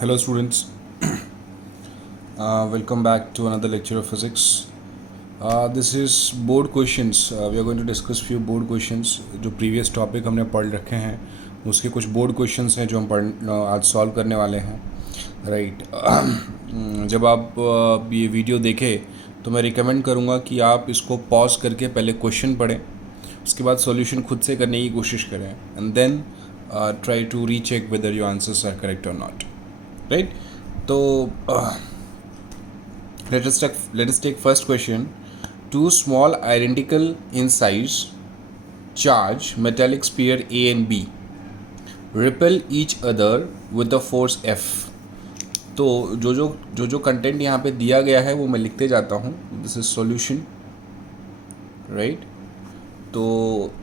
Hello students, welcome back to another lecture of physics. This is board questions. We are going to discuss few board questions. जो previous topic हमने पढ़ रखे हैं उसके कुछ board questions हैं जो हम आज solve करने वाले हैं. Right. जब आप ये वीडियो देखें तो मैं रिकमेंड करूँगा कि आप इसको पॉज करके पहले क्वेश्चन पढ़ें, उसके बाद सॉल्यूशन खुद से करने की कोशिश करें and then try to recheck whether your answers are correct और नॉट. राइट. तो let us take first question. Two small identical in size charge metallic sphere A and B repel each other with the force F. तो जो content यहाँ पे दिया गया है वो मैं लिखते जाता हूँ. This is solution. राइट. तो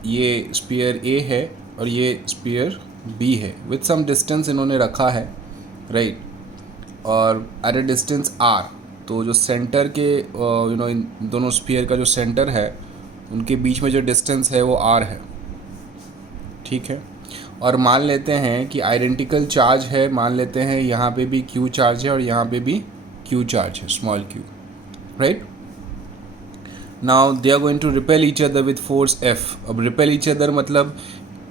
ये स्पीयर A है और ये स्पीयर B है. विथ सम डिस्टेंस इन्होंने रखा है. राइट. और एट अ डिस्टेंस R. तो जो सेंटर के इन दोनों स्फीयर का जो सेंटर है उनके बीच में जो डिस्टेंस है वो R है. ठीक है. और मान लेते हैं कि आइडेंटिकल चार्ज है. मान लेते हैं यहाँ पे भी Q चार्ज है और यहाँ पे भी Q चार्ज है, small q. Right. Now they are going to repel each other with force F. अब रिपेल ईच अदर मतलब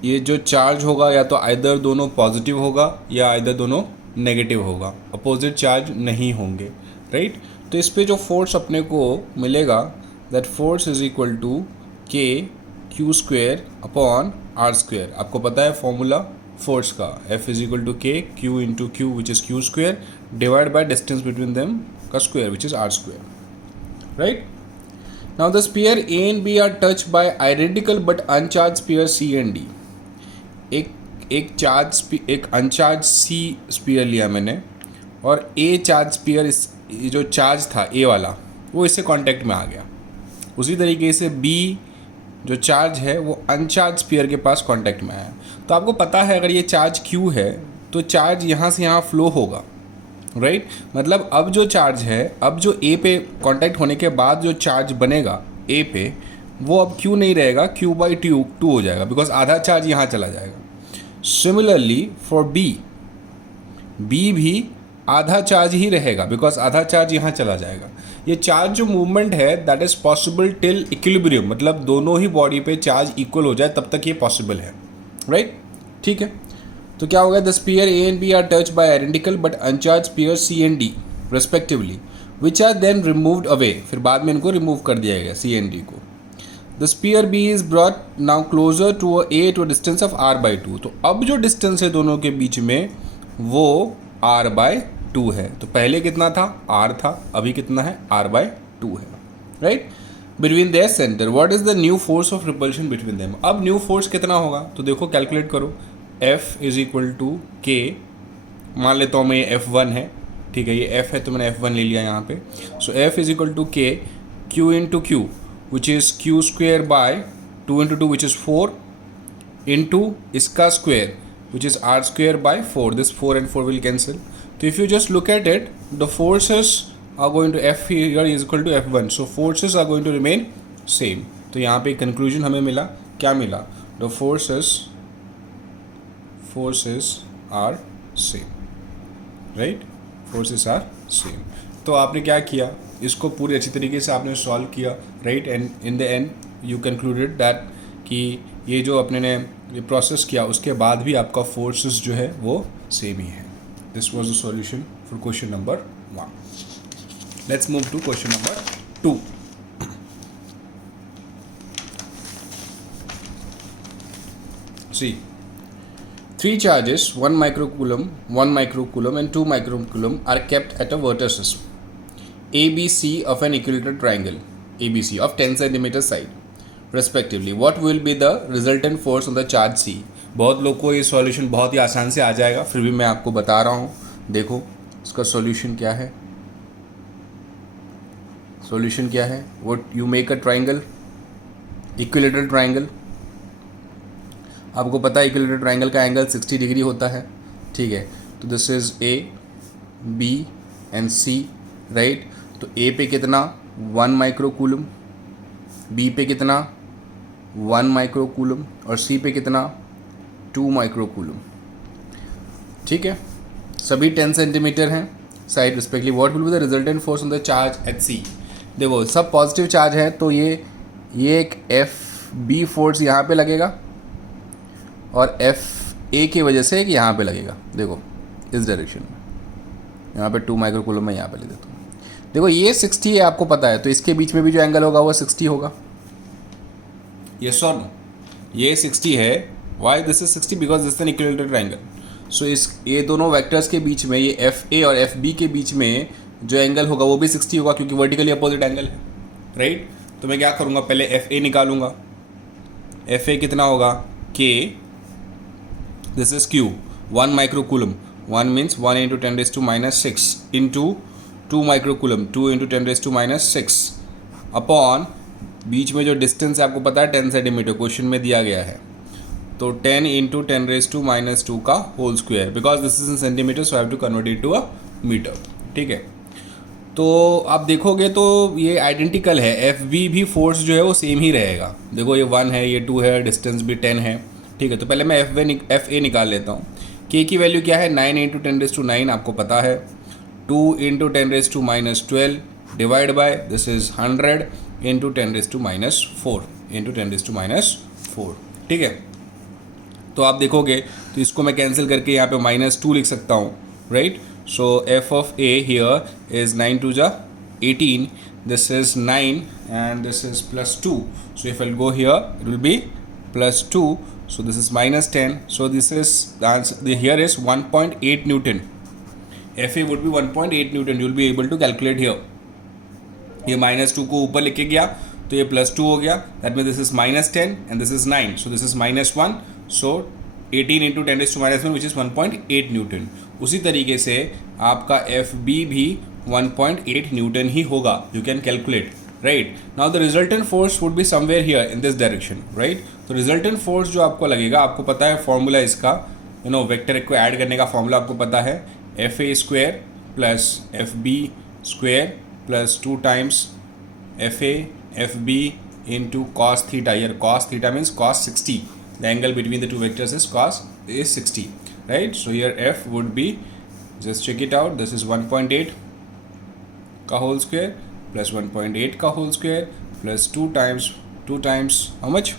ये जो चार्ज होगा या तो आइदर दोनों पॉजिटिव होगा या आइदर दोनों नेगेटिव होगा, अपोजिट चार्ज नहीं होंगे. राइट. तो इस पे जो फोर्स अपने को मिलेगा that force is equal to K Q square upon R square. आपको पता है फॉर्मूला फोर्स का, F is equal to K Q into Q which is Q square divide by distance between them का square which is R square. Right. Now the sphere A and B are touch by identical but uncharged sphere C and D. एक uncharged C sphere लिया मैंने और A charge spear, जो charge था A वाला वो इससे कांटेक्ट में आ गया. उसी तरीके से B जो चार्ज है वो अनचार्ज स्पीयर के पास कांटेक्ट में आया. तो आपको पता है अगर ये चार्ज Q है तो चार्ज यहाँ से यहाँ फ्लो होगा. राइट. मतलब अब जो चार्ज है, अब जो A पे कांटेक्ट होने के बाद जो चार्ज बनेगा A पे वो अब Q नहीं रहेगा, Q/2 हो जाएगा बिकॉज आधा चार्ज यहाँ चला जाएगा. सिमिलरली फॉर B भी आधा चार्ज ही रहेगा बिकॉज आधा चार्ज यहाँ चला जाएगा. ये चार्ज जो मूवमेंट है that is possible till equilibrium, मतलब दोनों ही बॉडी पे चार्ज इक्वल हो जाए तब तक ये पॉसिबल है. राइट. ठीक है. तो क्या होगा, the sphere A and B are touch by identical but uncharged sphere C and D respectively which are then removed away. फिर बाद में इनको रिमूव कर दिया गया C एंड D को. The sphere B is brought now closer to A to distance of R/2. तो अब जो डिस्टेंस है दोनों के बीच में वो R/2 है. तो पहले कितना था, R था, अभी कितना है, R/2 है. Right. Between their centre what is the new force of repulsion between them. अब न्यू फोर्स कितना होगा तो देखो कैलकुलेट करो. F इज इक्वल टू के, मान लेता हूँ मैं ये F1 है. ठीक है, ये F है तो मैंने F1 ले लिया यहाँ पे. So F is equal to K Q into Q which is Q square by 2 into 2 which is 4 into इसका square which is R square by 4. This 4 and 4 will cancel. So if you just look at it, the forces are going to F here is equal to F1. So forces are going to remain same. तो यहाँ पे conclusion हमें मिला, क्या मिला, the forces are same. Right? Forces are same. तो आपने क्या किया, इसको पूरी अच्छी तरीके से आपने सॉल्व किया. Right. And in the end you concluded that कि ये जो अपने ने ये प्रोसेस किया उसके बाद भी आपका फोर्सेस जो है वो सेम ही है. This was the solution for question number 1. Let's move to question number 2. See, 3 charges, 1 microcoulomb and 2 microcoulomb are kept at a vertices ABC of an equilateral triangle ABC of 10 cm side respectively. What will be the resultant force on the charge C? बहुत लोग को ये solution बहुत ही आसान से आ जाएगा, फिर भी मैं आपको बता रहा हूँ. देखो इसका सॉल्यूशन क्या है. सॉल्यूशन क्या है, what you make a triangle, equilateral triangle. आपको पता है इक्विलेटरल ट्राइंगल का एंगल 60 डिग्री होता है. ठीक है. तो this is A, B and C. Right. तो A पे कितना 1 माइक्रोकूलम, B पे कितना 1 माइक्रोकूलम और C पे कितना 2 माइक्रोकूलम. ठीक है. सभी 10 सेंटीमीटर हैं side respectively, what will be the resultant force on the charge at C. देखो सब पॉजिटिव चार्ज है तो ये एक एफ बी फोर्स यहाँ पे लगेगा और एफ ए की वजह से एक यहाँ पे लगेगा। देखो इस डायरेक्शन में, यहाँ पे 2 माइक्रोकूलम में यहाँ पे ले देता हूँ। देखो ये 60 है, आपको पता है, तो इसके बीच में भी जो एंगल होगा वो 60 होगा। यस और नो? ये 60 है। Why this is 60? Because this is an equilateral triangle. So ये दोनों वेक्टर्स के बीच में, ये एफ ए और एफ बी के बीच में जो एंगल होगा वो भी 60 होगा, क्योंकि वर्टिकली अपोजिट एंगल है, राइट? तो मैं क्या करूँगा, पहले एफ ए निकालूंगा। एफ ए कितना होगा? K, this is Q, 1 microcoulomb, 1 means 1 into 10⁻⁻⁶ into 2 microcoulomb, 2 into 10⁻⁻⁶ upon बीच में जो डिस्टेंस है आपको पता है 10 सेंटीमीटर, क्वेश्चन में दिया गया है, तो 10 इंटू 10⁻⁻² का whole square, because this is in centimetre so I have to convert it to a metre. ठीक है, तो आप देखोगे तो ये आइडेंटिकल है, एफ बी भी फोर्स जो है वो सेम ही रहेगा। देखो ये 1 है, ये 2 है, डिस्टेंस भी 10 है। ठीक है, तो पहले मैं एफ ए निकाल लेता हूँ। के की वैल्यू क्या है? 9 इंटू 10⁻⁹ आपको पता है, 2 into 10⁻⁻12 divide by this is 100 into 10⁻⁴ into 10⁻⁴। ठीक है, तो आप देखोगे तो इसको मैं कैंसिल करके यहाँ पे -2 लिख सकता हूँ, right? So F of A here is 9 2 जा 18, this is 9 and this is +2, so if I go here it will be +2, so this is -10, so this is the answer here is 1.8 Newton. Fa would be 1.8 Newton. You will be able to calculate here. ये -2 को ऊपर लिखे गया तो ये +2 हो गया, that means this is -10 and this is 9, so this is -1, so 18 into 10⁻⁻1 which is 1.8 Newton. उसी तरीके से आपका FB भी 1.8 न्यूटन ही होगा, you can calculate, right? Now the resultant force would be somewhere here in this direction, right? तो resultant force जो आपको लगेगा, आपको पता है फॉर्मूला इसका, वेक्टर को ऐड करने का फॉर्मूला आपको पता है, FA² plus FB² plus 2 times FA FB into cos theta. Here cos theta means cos 60. The angle between the two vectors is 60, right? So here F would be, just check it out, this is 1.8 का whole square plus 1.8 का whole square plus 2 times how much?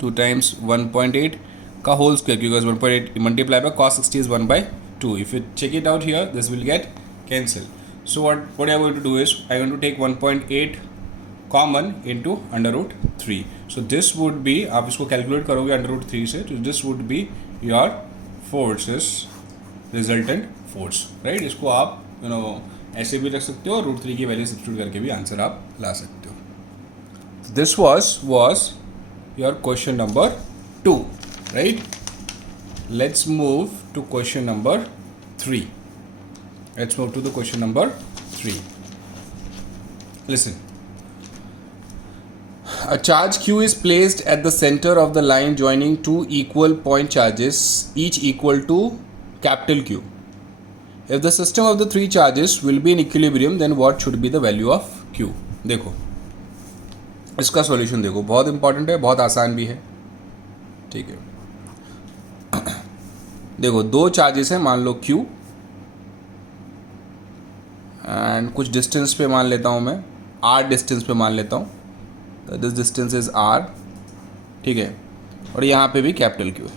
2 times 1.8 का whole square, because 1.8 multiplied by cos 60 is 1/2. If you check it out here, this will get cancelled. So what I am going to do is I am going to take 1.8 common into √3. So this would be, आप इसको calculate करोगे √3 से, तो this would be your forces, resultant force, right? इसको आप ऐसे भी रख सकते हो और √3 की वैल्यू सब्स्टिट्यूट करके भी आंसर आप ला सकते हो। This was your question number 2, right? Let's move to question number 3. Let's move to the question number 3. Listen. A charge Q is placed at the center of the line joining two equal point charges, each equal to capital Q. If the system of the three charges will be in equilibrium, then what should be the value of Q? देखो इसका solution देखो, बहुत important है, बहुत आसान भी है। ठीक है, देखो दो चार्जेस हैं, मान लो Q एंड कुछ डिस्टेंस पे मान लेता हूँ मैं, R डिस्टेंस पे मान लेता हूँ, दिस डिस्टेंस इज R, ठीक है, और यहाँ पे भी कैपिटल Q है।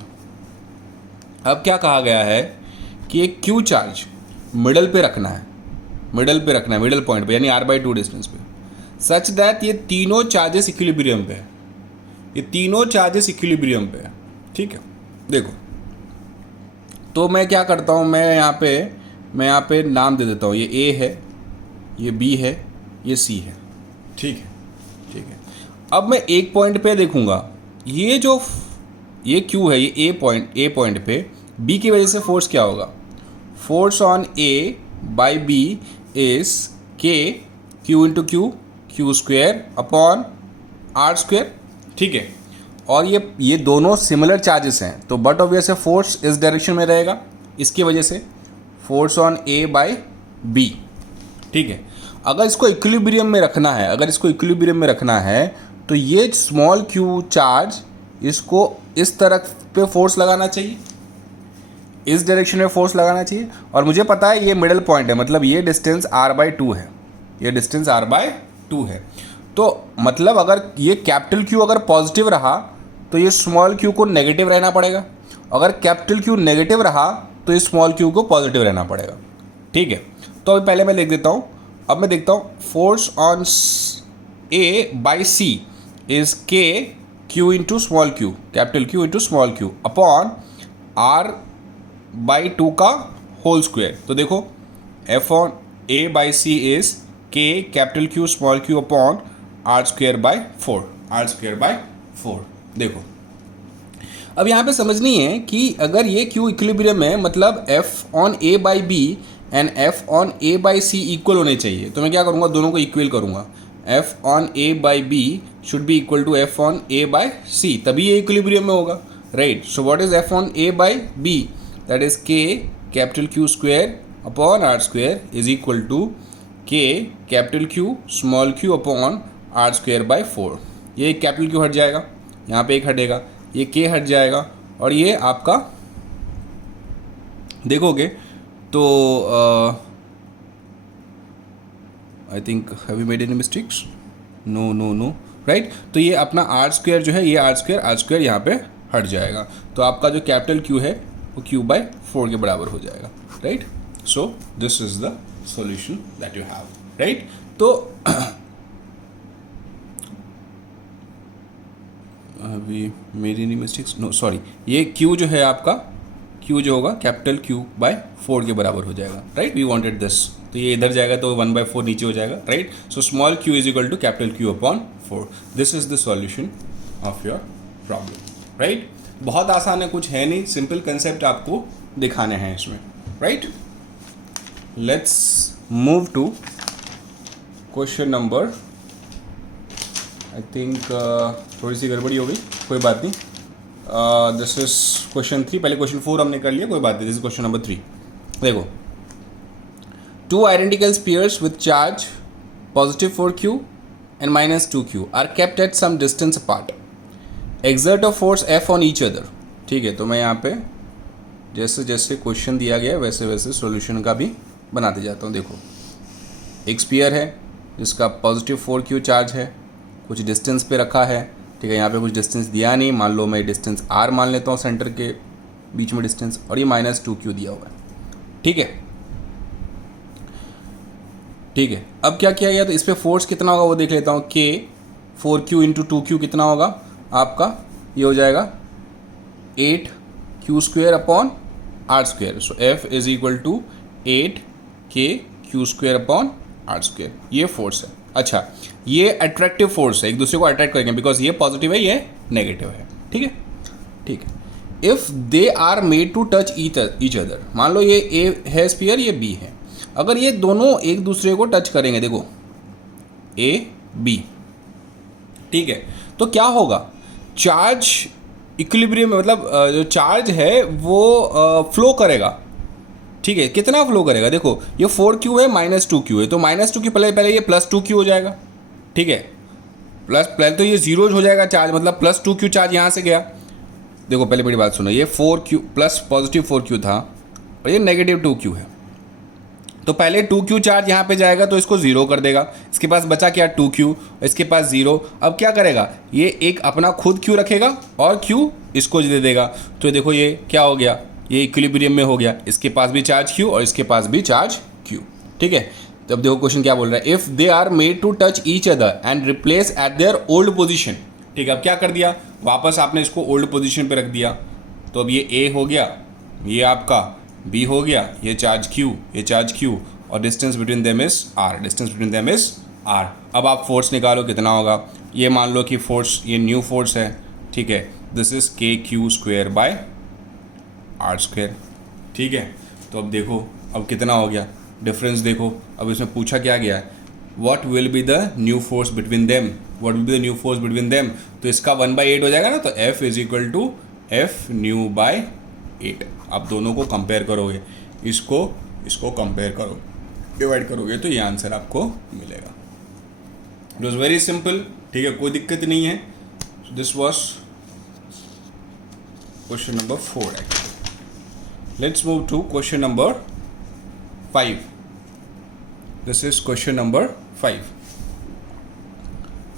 अब क्या कहा गया है कि एक Q चार्ज मिडल पे रखना है, मिडल पॉइंट पे, यानी R/2 डिस्टेंस पे, सच दैट ये तीनों चार्जेस इक्विलिब्रियम पे है, ये तीनों चार्जेस इक्विलिब्रियम पे है। ठीक है, देखो तो मैं क्या करता हूँ, मैं यहाँ पे नाम दे देता हूँ, ये A है, ये B है, ये C है। ठीक है, अब मैं एक पॉइंट पे देखूँगा, ये Q है, ये A पॉइंट पे B की वजह से फोर्स क्या होगा? Force on A by B is K Q into Q square upon R²। ठीक है, और ये दोनों सिमिलर चार्जेस हैं, तो बट ऑब्वियस है फोर्स इस डायरेक्शन में रहेगा, इसकी वजह से force on A by B। ठीक है, अगर इसको इक्विलिब्रियम में रखना है, तो ये स्मॉल q चार्ज इसको इस तरफ पे फोर्स लगाना चाहिए, इस डायरेक्शन में फोर्स लगाना चाहिए, और मुझे पता है ये मिडल पॉइंट है, मतलब ये डिस्टेंस r/2 है, ये डिस्टेंस r/2 है। तो मतलब अगर ये कैपिटल Q अगर पॉजिटिव रहा तो ये स्मॉल q को नेगेटिव रहना पड़ेगा, अगर कैपिटल Q नेगेटिव रहा तो ये स्मॉल q को पॉजिटिव रहना पड़ेगा। ठीक है, तो अभी पहले मैं लिख देता हूँ। अब मैं देखता हूँ force on A/C is K Q into small q, capital Q into small q upon r/2 का होल स्क्वायर। तो देखो F on A/C is K capital Q small q upon r²/4, r²/4। देखो अब यहाँ पे समझनी है कि अगर ये Q इक्विलिब्रियम है, मतलब F on A/B and F on A/C equal होने चाहिए। तो मैं क्या करूँगा, दोनों को इक्वल करूँगा। F on A/B should be equal to F on A/C, तभी ये इक्विलिब्रियम में होगा, right. So what is F on A/B, that is K capital Q square upon r² is equal to K capital Q small q upon r²/4। ये capital Q हट जाएगा, यहाँ पे एक हटेगा, ये K हट जाएगा, और ये आपका देखोगे तो I think have you made any mistakes, no no no, right. तो ये अपना r² जो है, ये r² यहाँ पे हट जाएगा, तो आपका जो कैपिटल Q है वो Q/4 के बराबर हो जाएगा, right. So this is the solution that you have, right. तो अभी मेरी नहीं मिस्टेक्स, नो सॉरी, ये Q जो है आपका, Q जो होगा कैपिटल Q/4 के बराबर हो जाएगा, राइट। वी वांटेड दिस, तो ये इधर जाएगा तो 1/4 नीचे हो जाएगा, right. So small q is equal to capital Q upon 4। This is the solution of your problem, right. बहुत आसान है, कुछ है नहीं, सिंपल कंसेप्ट आपको दिखाने हैं इसमें, right. Let's move to question number, I think थोड़ी सी गड़बड़ी हो गई, कोई बात नहीं। दिस इज क्वेश्चन 3, पहले क्वेश्चन 4 हमने कर लिया, कोई बात नहीं। This is question number 3। देखो, 2 identical spheres with charge positive 4q and minus 2q are kept at some distance apart. Exert a force F on each other. ठीक है, तो मैं यहाँ पे जैसे जैसे क्वेश्चन दिया गया है वैसे वैसे सॉल्यूशन का भी बनाते जाता हूँ। देखो, एक स्फीयर है जिसका पॉजिटिव 4q चार्ज है, कुछ डिस्टेंस पे रखा है, ठीक है। यहाँ पे कुछ डिस्टेंस दिया नहीं, मान लो मैं डिस्टेंस r मान लेता हूँ, सेंटर के बीच में डिस्टेंस, और ये माइनस 2q दिया हुआ है, ठीक है। ठीक है, अब क्या किया गया, तो इस पर फोर्स कितना होगा वो देख लेता हूँ। K 4q इंटू 2q कितना होगा आपका, ये हो जाएगा 8q² upon r²। So F is equal to 8kq² upon r²। ये फोर्स है। अच्छा, ये अट्रैक्टिव फोर्स है, एक दूसरे को अट्रैक्ट करेंगे, बिकॉज ये पॉजिटिव है, ये नेगेटिव है, ठीक है। ठीक है, if they are made to touch each other, मान लो ये A है स्फीयर, ये B है, अगर ये दोनों एक दूसरे को टच करेंगे, देखो A B, ठीक है, तो क्या होगा, चार्ज इक्विलिब्रियम में, मतलब जो चार्ज है वो फ्लो करेगा, ठीक है। कितना फ्लो करेगा, देखो ये 4q है, माइनस 2q है, तो माइनस 2q पहले ये प्लस 2q हो जाएगा, ठीक है। प्लस पहले तो ये जीरो हो जाएगा चार्ज, मतलब प्लस 2q चार्ज यहाँ से गया। देखो पहले बड़ी बात सुनो, ये 4q प्लस पॉजिटिव 4q था और ये नेगेटिव 2q है, तो पहले 2q चार्ज यहाँ पे जाएगा तो इसको ज़ीरो कर देगा, इसके पास बचा क्या 2q, इसके पास ज़ीरो। अब क्या करेगा, ये एक अपना खुद q रखेगा और q इसको दे देगा, तो देखो ये क्या हो गया, ये इक्विलिब्रियम में हो गया, इसके पास भी चार्ज q और इसके पास भी चार्ज q, ठीक है। तो अब देखो क्वेश्चन क्या बोल रहा है, if they are made to touch each other and replace at their old position, ठीक है। अब क्या कर दिया, वापस आपने इसको ओल्ड पोजिशन पे रख दिया, तो अब ये a हो गया, ये आपका b हो गया, ये चार्ज q, ये चार्ज q, और distance between them is r, distance between them is r। अब आप फोर्स निकालो कितना होगा, ये मान लो कि फोर्स, ये न्यू फोर्स है, ठीक है, दिस इज kq²/r², ठीक है। तो अब देखो अब कितना हो गया, डिफरेंस देखो, अब इसमें पूछा क्या गया है, what will be the new force between them, what will be the new force between them, तो इसका 1/8 हो जाएगा ना, तो F is equal to F न्यू/8। आप दोनों को कंपेयर करोगे, इसको कंपेयर करो, डिवाइड करोगे, तो ये आंसर आपको मिलेगा। इट वॉज वेरी सिंपल, ठीक है, कोई दिक्कत नहीं है। This was question number 4 actually. Let's move to question number 5. This is question number 5.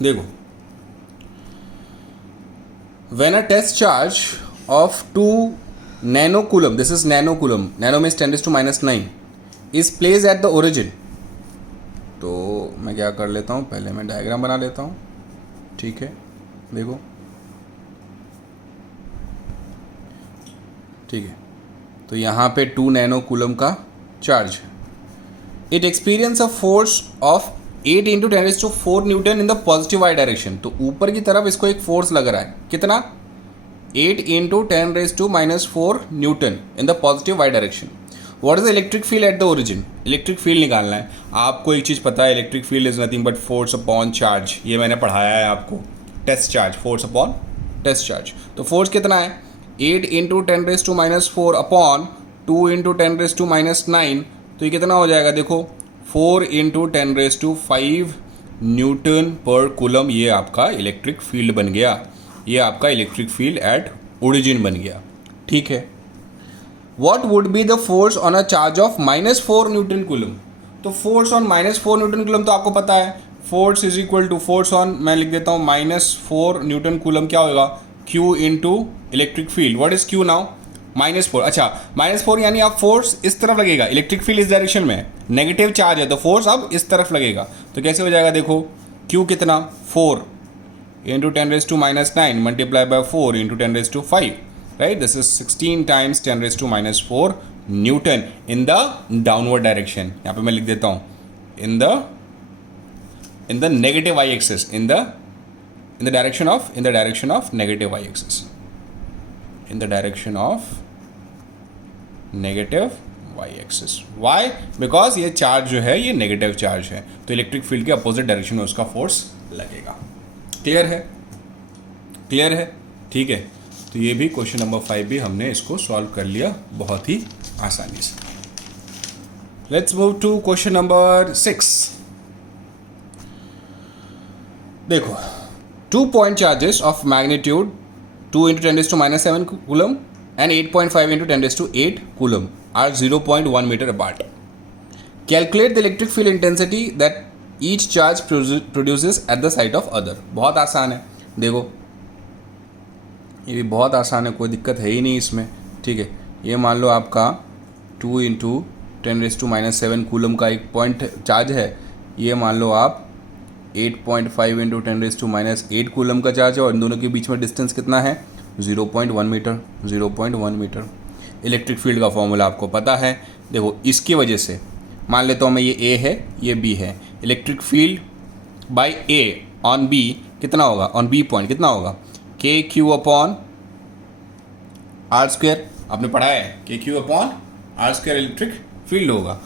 देखो, when a test charge of 2 nanocoulomb, this is nanocoulomb, nano means 10⁻⁹, is placed at the origin. तो मैं क्या कर लेता हूँ, पहले मैं डायग्राम बना लेता हूँ. ठीक है, देखो, ठीक है. तो यहाँ पे 2 nanocoulomb का चार्ज है. It experience a force of 8 × 10⁴ newton in the positive y direction. तो ऊपर की तरफ इसको एक फोर्स लग रहा है. कितना? 8 × 10⁻⁴ newton in the positive y direction. What is the electric field at the origin? Electric field निकालना है. आपको एक चीज़ पता है, electric field is nothing but force upon charge. ये मैंने पढ़ाया है आपको, test charge, force upon test charge. तो फोर्स कितना है? 8 × 10⁻⁴ अपॉन 2 × 10⁻⁹. तो ये कितना हो जाएगा? देखो, 4 × 10⁵ न्यूटन पर कूलम. ये आपका इलेक्ट्रिक फील्ड बन गया. ये आपका इलेक्ट्रिक फील्ड एट ओरिजिन बन गया. ठीक है. What would be the force on a charge of -4 newton coulomb? तो फोर्स ऑन -4 न्यूटन कूलम तो आपको पता है, force is equal to force on, मैं लिख देता हूँ -4 न्यूटन कूलम क्या होगा? Q into electric field. What is Q now? -4. अच्छा, -4 यानी आप फोर्स इस तरफ लगेगा, इलेक्ट्रिक फील्ड इस डायरेक्शन में है, नेगेटिव चार्ज है तो फोर्स अब इस तरफ लगेगा. तो कैसे हो जाएगा? देखो, Q कितना? 4 × 10⁻⁹ multiply by 4 × 10⁵, right? This is 16 × 10⁻⁴ newton in the downward direction. यहाँ पे मैं लिख देता हूँ in the negative y axis, in the direction of negative y-axis, in the direction of negative y-axis. Why? Because ये चार्ज जो है ये नेगेटिव चार्ज है, तो इलेक्ट्रिक फील्ड के अपोजिट डायरेक्शन में उसका फोर्स लगेगा. क्लियर है? क्लियर है? ठीक है. तो ये भी क्वेश्चन नंबर 5 भी हमने इसको सॉल्व कर लिया बहुत ही आसानी से. Let's move to question number 6. देखो, 2 point charges of magnitude 2 × 10⁻⁷ coulomb and 8.5 × 10⁸ coulomb are 0.1 meter apart. Calculate the electric field intensity that each charge produces at the site of other. बहुत आसान है. देखो, ये भी बहुत आसान है, कोई दिक्कत है ही नहीं इसमें. ठीक है. ये मान लो आपका 2 × 10⁻⁷ coulomb का एक पॉइंट चार्ज है. ये मान लो आप 8.5 × 10⁻⁸ कूलम का चार्ज है, और इन दोनों के बीच में डिस्टेंस कितना है? 0.1 मीटर. 0.1 मीटर. इलेक्ट्रिक फील्ड का फॉर्मूला आपको पता है. देखो, इसकी वजह से मान लेता हूँ मैं, ये A है, ये B है. Electric field by A on B कितना होगा? ऑन B पॉइंट कितना होगा? KQ upon R². आपने पढ़ा है, KQ upon R² electric field होगा.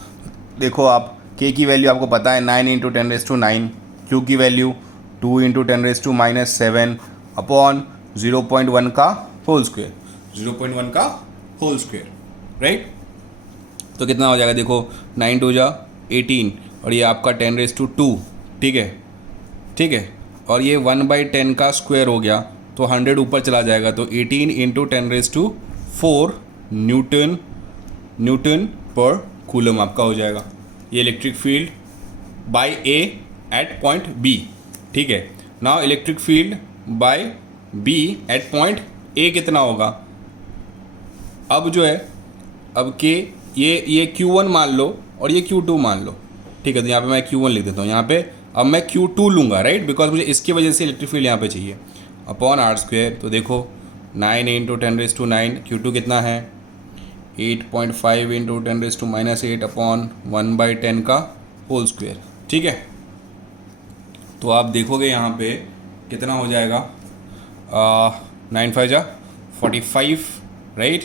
देखो, आप K की वैल्यू आपको पता है 9 × 10⁹. Q की वैल्यू 2 × 10⁻⁷ अपॉन 0.1 का होल स्क्वायर. 0.1 का होल स्क्वायर, राइट? तो कितना हो जाएगा? देखो, 9 2 जा 18, और ये आपका 10⁻². ठीक है, ठीक है. और ये 1/10 का स्क्वायर हो गया, तो 100 ऊपर चला जाएगा. तो 18 × 10⁻⁴ न्यूटन पर कूलम आपका हो जाएगा. ये electric field by A at point B. ठीक है. Now electric field by B at point A कितना होगा? अब जो है, अब के ये Q1 मान लो और ये Q2 मान लो. ठीक है. तो यहाँ पे मैं Q1 लिख देता हूँ. यहाँ पे अब मैं Q2 लूँगा, राइट? बिकॉज मुझे इसकी वजह से इलेक्ट्रिक फील्ड यहाँ पे चाहिए, अपॉन R². तो देखो, 9 × 10⁹ Q2 कितना है? 8.5 × 10⁻⁸ अपॉन 1/10 का होल स्क्वायर. ठीक है. तो आप देखोगे यहाँ पे कितना हो जाएगा? 9 5 जा 45, राइट?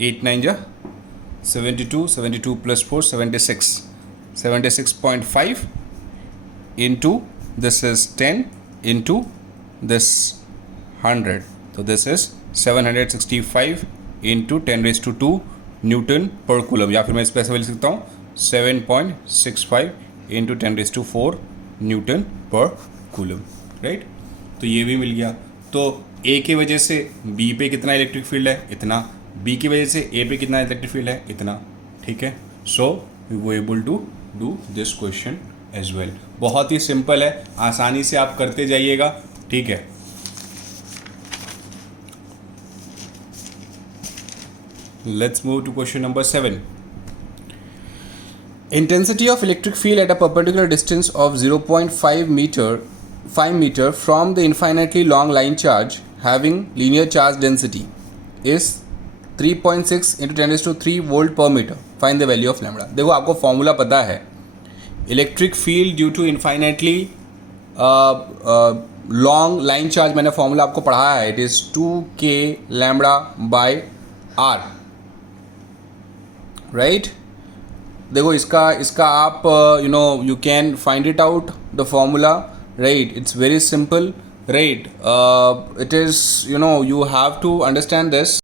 8 9 जा 72, 72 + 4 76, 76.5 into this is 10 into this 100. तो दिस इज 765 into 10⁻² न्यूटन पर कूलम, या फिर मैं इसको ऐसे लिख सकता हूँ 7.65 into 10⁻⁴ न्यूटन पर कूलम, राइट? तो ये भी मिल गया. तो ए की वजह से बी पे कितना इलेक्ट्रिक फील्ड है, इतना, बी की वजह से ए पे कितना इलेक्ट्रिक फील्ड है, इतना, ठीक है। So we were able to do this question as well. बहुत ही सिंपल है, आसानी से आप करते जाइएगा, ठीक है। Let's move to question number 7। Intensity of electric field at a perpendicular distance of 5 meter from the infinitely long line charge having linear charge density is 3.6 into 10 to 3 volt per meter. Find the value of lambda. देखो आपको formula पता है, electric field due to infinitely long line charge, मैंने formula आपको पढ़ाया है, it is 2k lambda by r, right. देखो इसका आप you can find it out the formula, right, it's very simple, right. It is you have to understand this.